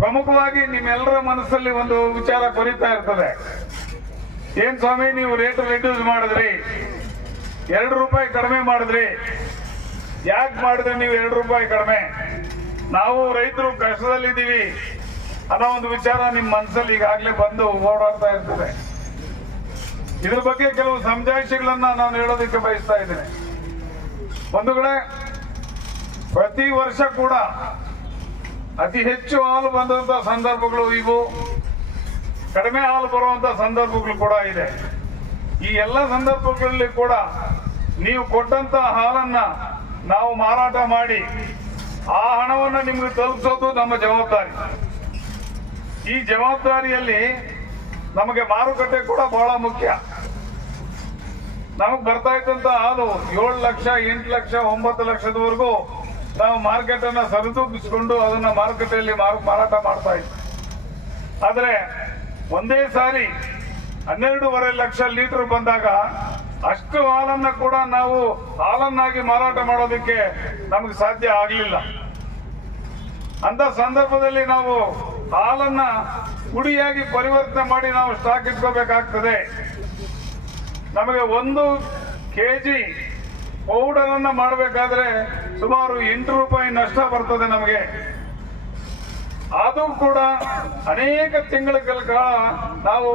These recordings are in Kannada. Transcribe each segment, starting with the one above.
ಪ್ರಮುಖವಾಗಿ ನಿಮ್ಮೆಲ್ಲರ ಮನಸ್ಸಲ್ಲಿ ಒಂದು ವಿಚಾರ ಕೊರಿತಾ ಇರ್ತದೆ. ಏನ್ ಸ್ವಾಮಿ, ನೀವು ರೇಟ್ ರಿಡ್ಯೂಸ್ ಮಾಡಿದ್ರಿ. ಎರಡು ರೂಪಾಯಿ ಕಡಿಮೆ ಮಾಡಿದ್ರಿ. ಯಾಕೆ ಮಾಡಿದ್ರೆ ನೀವು ಎರಡು ರೂಪಾಯಿ ಕಡಿಮೆ? ನಾವು ರೈತರು ಕಷ್ಟದಲ್ಲಿದ್ದೀವಿ ಅನ್ನೋ ಒಂದು ವಿಚಾರ ನಿಮ್ಮ ಮನಸ್ಸಲ್ಲಿ ಈಗಾಗಲೇ ಬಂದು ಓಡಾಡ್ತಾ ಇರ್ತದೆ. ಇದ್ರ ಬಗ್ಗೆ ಕೆಲವು ಸಮಜಾಯಿಷಿಗಳನ್ನ ನಾನು ಹೇಳೋದಕ್ಕೆ ಬಯಸ್ತಾ ಇದ್ದೇನೆ. ಒಂದು ಪ್ರತಿ ವರ್ಷ ಕೂಡ ಅತಿ ಹೆಚ್ಚು ಹಾಲು ಬಂದಂತ ಸಂದರ್ಭಗಳು ಇವು. ಕಡಿಮೆ ಹಾಲು ಬರುವಂತ ಸಂದರ್ಭಗಳು ಕೂಡ ಇದೆ. ಈ ಎಲ್ಲ ಸಂದರ್ಭಗಳಲ್ಲಿ ಕೂಡ ನೀವು ಕೊಟ್ಟಂತ ಹಾಲನ್ನ ನಾವು ಮಾರಾಟ ಮಾಡಿ ಆ ಹಣವನ್ನ ನಿಮ್ಗೆ ತಲುಪಿಸೋದು ನಮ್ಮ ಜವಾಬ್ದಾರಿ. ಈ ಜವಾಬ್ದಾರಿಯಲ್ಲಿ ನಮಗೆ ಮಾರುಕಟ್ಟೆ ಕೂಡ ಬಹಳ ಮುಖ್ಯ. ನಮಗ್ ಬರ್ತಾ ಇದ್ದಂತ ಹಾಲು ಏಳು ಲಕ್ಷ, ಎಂಟು ಲಕ್ಷ, ಒಂಬತ್ತು ಲಕ್ಷದವರೆಗೂ ನಾವು ಮಾರ್ಕೆಟ್ ಅನ್ನ ಸರಿದೂಗಿಸ್ಕೊಂಡು ಅದನ್ನ ಮಾರುಕಟ್ಟೆಯಲ್ಲಿ ಮಾರು- ಮಾರಾಟ ಮಾಡ್ತಾ ಇದ್ವಿ. ಆದರೆ ಒಂದೇ ಸಾರಿ ಹನ್ನೆರಡೂವರೆ ಲಕ್ಷ ಲೀಟರ್ ಬಂದಾಗ ಅಷ್ಟು ಹಾಲನ್ನ ಕೂಡ ನಾವು ಹಾಲನ್ನಾಗಿ ಮಾರಾಟ ಮಾಡೋದಕ್ಕೆ ನಮಗೆ ಸಾಧ್ಯ ಆಗಲಿಲ್ಲ. ಅಂತ ಸಂದರ್ಭದಲ್ಲಿ ನಾವು ಹಾಲನ್ನ ಹುಡಿಯಾಗಿ ಪರಿವರ್ತನೆ ಮಾಡಿ ನಾವು ಸ್ಟಾಕ್ ಇಟ್ಕೋಬೇಕಾಗ್ತದೆ. ನಮಗೆ ಒಂದು ಕೆಜಿ ಪೌಡರ್ ಅನ್ನ ಮಾಡಬೇಕಾದ್ರೆ ಸುಮಾರು ಎಂಟು ರೂಪಾಯಿ ನಷ್ಟ ಬರ್ತದೆ ನಮಗೆ. ಆದರೂ ಕೂಡ ಅನೇಕ ತಿಂಗಳ ಕಾಲ ನಾವು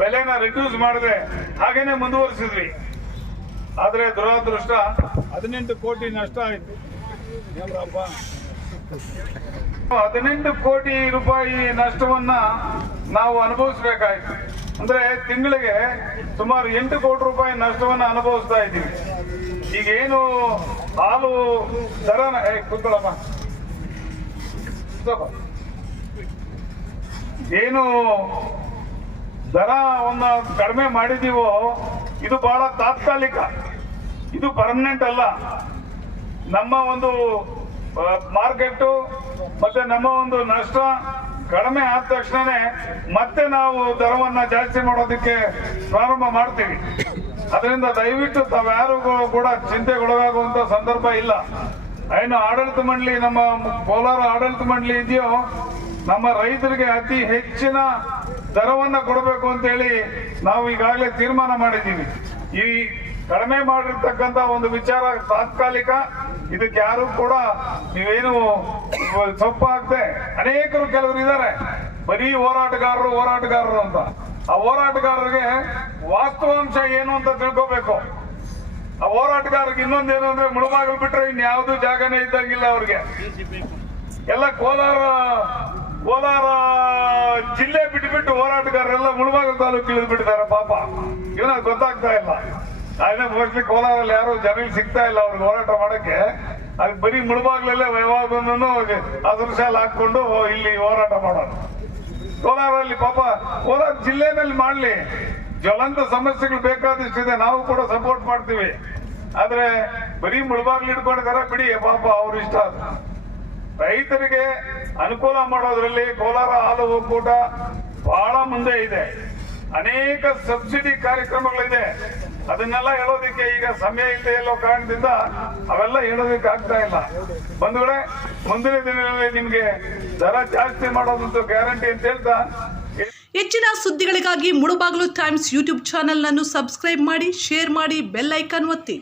ಬೆಲೆನ ರಿಡ್ಯೂಸ್ ಮಾಡಿದ್ರೆ ಹಾಗೇನೆ ಮುಂದುವರಿಸಿದ್ವಿ. ಆದ್ರೆ ದುರಾದೃಷ್ಟ ಹದಿನೆಂಟು ಕೋಟಿ ನಷ್ಟ ಆಯ್ತು? ಹದಿನೆಂಟು ಕೋಟಿ ರೂಪಾಯಿ ನಷ್ಟವನ್ನ ನಾವು ಅನುಭವಿಸ್ಬೇಕಾಯ್ತು. ಅಂದ್ರೆ ತಿಂಗಳಿಗೆ ಸುಮಾರು ಎಂಟು ಕೋಟಿ ರೂಪಾಯಿ ನಷ್ಟವನ್ನ ಅನುಭವಿಸ್ತಾ ಇದ್ದೀವಿ. ಈಗ ಏನು ಹಾಲು ದರನ ಕೂತ್ಕೊಳ್ಳಮ್ಮ ದರ ಏನು ಒಂದು ಕಡಿಮೆ ಮಾಡಿದೀವೋ, ಇದು ಬಹಳ ತಾತ್ಕಾಲಿಕ. ಇದು ಪರ್ಮನೆಂಟ್ ಅಲ್ಲ. ನಮ್ಮ ಒಂದು ಮಾರ್ಕೆಟ್ ಮತ್ತೆ ನಮ್ಮ ಒಂದು ನಷ್ಟ ಕಡಿಮೆ ಆದ ತಕ್ಷಣನೇ ಮತ್ತೆ ನಾವು ದರವನ್ನ ಜಾಸ್ತಿ ಮಾಡೋದಕ್ಕೆ ಪ್ರಾರಂಭ ಮಾಡ್ತೀವಿ. ಅದರಿಂದ ದಯವಿಟ್ಟು ತಾವ್ಯಾರು ಕೂಡ ಚಿಂತೆಗೊಳಗಾಗುವಂತ ಸಂದರ್ಭ ಇಲ್ಲ. ಏನು ಆಡಳಿತ ಮಂಡಳಿ, ನಮ್ಮ ಕೋಲಾರ ಆಡಳಿತ ಮಂಡಳಿ ಇದೆಯೋ, ನಮ್ಮ ರೈತರಿಗೆ ಅತಿ ಹೆಚ್ಚಿನ ದರವನ್ನ ಕೊಡಬೇಕು ಅಂತ ಹೇಳಿ ನಾವು ಈಗಾಗಲೇ ತೀರ್ಮಾನ ಮಾಡಿದ್ದೀವಿ. ಈ ಕಡಿಮೆ ಮಾಡಿರ್ತಕ್ಕಂತ ಒಂದು ವಿಚಾರ ತಾತ್ಕಾಲಿಕ. ಇದಕ್ಕೆ ಯಾರು ಕೂಡ ನೀವೇನು ಸೊಪ್ಪು ಅನೇಕರು ಕೆಲವರು ಇದ್ದಾರೆ. ಬರೀ ಹೋರಾಟಗಾರರು ಹೋರಾಟಗಾರರು ಅಂತ. ಆ ಹೋರಾಟಗಾರರಿಗೆ ವಾಸ್ತವಾಂಶ ಏನು ಅಂತ ತಿಳ್ಕೋಬೇಕು. ಆ ಹೋರಾಟಗಾರರಿಗೆ ಇನ್ನೊಂದೇನು ಅಂದ್ರೆ ಮುಳುಬಾಗಿಲು ಬಿಟ್ರೆ ಇನ್ಯಾವುದು ಜಾಗನೇ ಇದ್ದಂಗಿಲ್ಲ ಅವ್ರಿಗೆ. ಎಲ್ಲ ಕೋಲಾರ ಕೋಲಾರ ಜಿಲ್ಲೆ ಬಿಟ್ಬಿಟ್ಟು ಹೋರಾಟಗಾರರೆಲ್ಲ ಮುಳುಬಾಗಿಲು ತಾಲೂಕು ಇಳಿದು ಬಿಟ್ಟಿದ್ದಾರೆ ಪಾಪ. ಇವನ ಗೊತ್ತಾಗ್ತಾ ಇಲ್ಲ. ಆದರೆ ಮೋಸ್ಟ್ಲಿ ಕೋಲಾರಲ್ಲಿ ಯಾರು ಜಮೀನು ಸಿಗ್ತಾ ಇಲ್ಲ ಅವ್ರಿಗೆ ಹೋರಾಟ ಮಾಡಕ್ಕೆ. ಅಲ್ಲಿ ಬರೀ ಮುಳುಬಾಗ್ಲಲ್ಲೇ ಯಾವಾಗನ್ನು ಅದ್ರ ಶಾಲ ಹಾಕೊಂಡು ಇಲ್ಲಿ ಹೋರಾಟ ಮಾಡೋಣ ಕೋಲಾರಲ್ಲಿ ಪಾಪ ಕೋಲಾರ ಜಿಲ್ಲೆನಲ್ಲಿ ಮಾಡಲಿ. ಜ್ವಲಂತ ಸಮಸ್ಯೆಗಳು ಬೇಕಾದಷ್ಟಿದೆ. ನಾವು ಕೂಡ ಸಪೋರ್ಟ್ ಮಾಡ್ತೀವಿ. ಆದ್ರೆ ಬರೀ ಮುಳುಬಾಗ್ಲು ಇಟ್ಕೊಂಡಿದಾರ ಬಿಡಿ, ಪಾಪ ಅವ್ರ ಇಷ್ಟ. ರೈತರಿಗೆ ಅನುಕೂಲ ಮಾಡೋದ್ರಲ್ಲಿ ಕೋಲಾರ ಹಾಲು ಒಕ್ಕೂಟ ಬಹಳ ಮುಂದೆ ಇದೆ. ಅನೇಕ ಸಬ್ಸಿಡಿ ಕಾರ್ಯಕ್ರಮಗಳಿದೆ. ಅದನ್ನೆಲ್ಲ ಹೇಳೋದಿಕ್ಕೆ ಈಗ ಸಮಯ ಇಲ್ಲದೆ ಎಲ್ಲೋ ಕಾರಣದಿಂದ ಅವೆಲ್ಲ ಹೇಳೋದಿಕ್ಕೆ ಆಗ್ತಾ ಇಲ್ಲ. ಬಂಧುಗಳೇ, ಮುಂದಿನ ದಿನಗಳಲ್ಲಿ ನಿಮ್ಗೆ ದರ ಜಾಸ್ತಿ ಮಾಡೋದಂತೂ ಗ್ಯಾರಂಟಿ ಅಂತ ಹೇಳ್ತಾ ಹೆಚ್ಚಿನ ಸುದ್ದಿಗಳಿಗಾಗಿ ಮುಳುಬಾಗಿಲು ಟೈಮ್ಸ್ ಯೂಟ್ಯೂಬ್ ಚಾನೆಲ್ನನ್ನು ಸಬ್ಸ್ಕ್ರೈಬ್ ಮಾಡಿ, ಶೇರ್ ಮಾಡಿ, ಬೆಲ್ ಐಕಾನ್ ಒತ್ತಿ.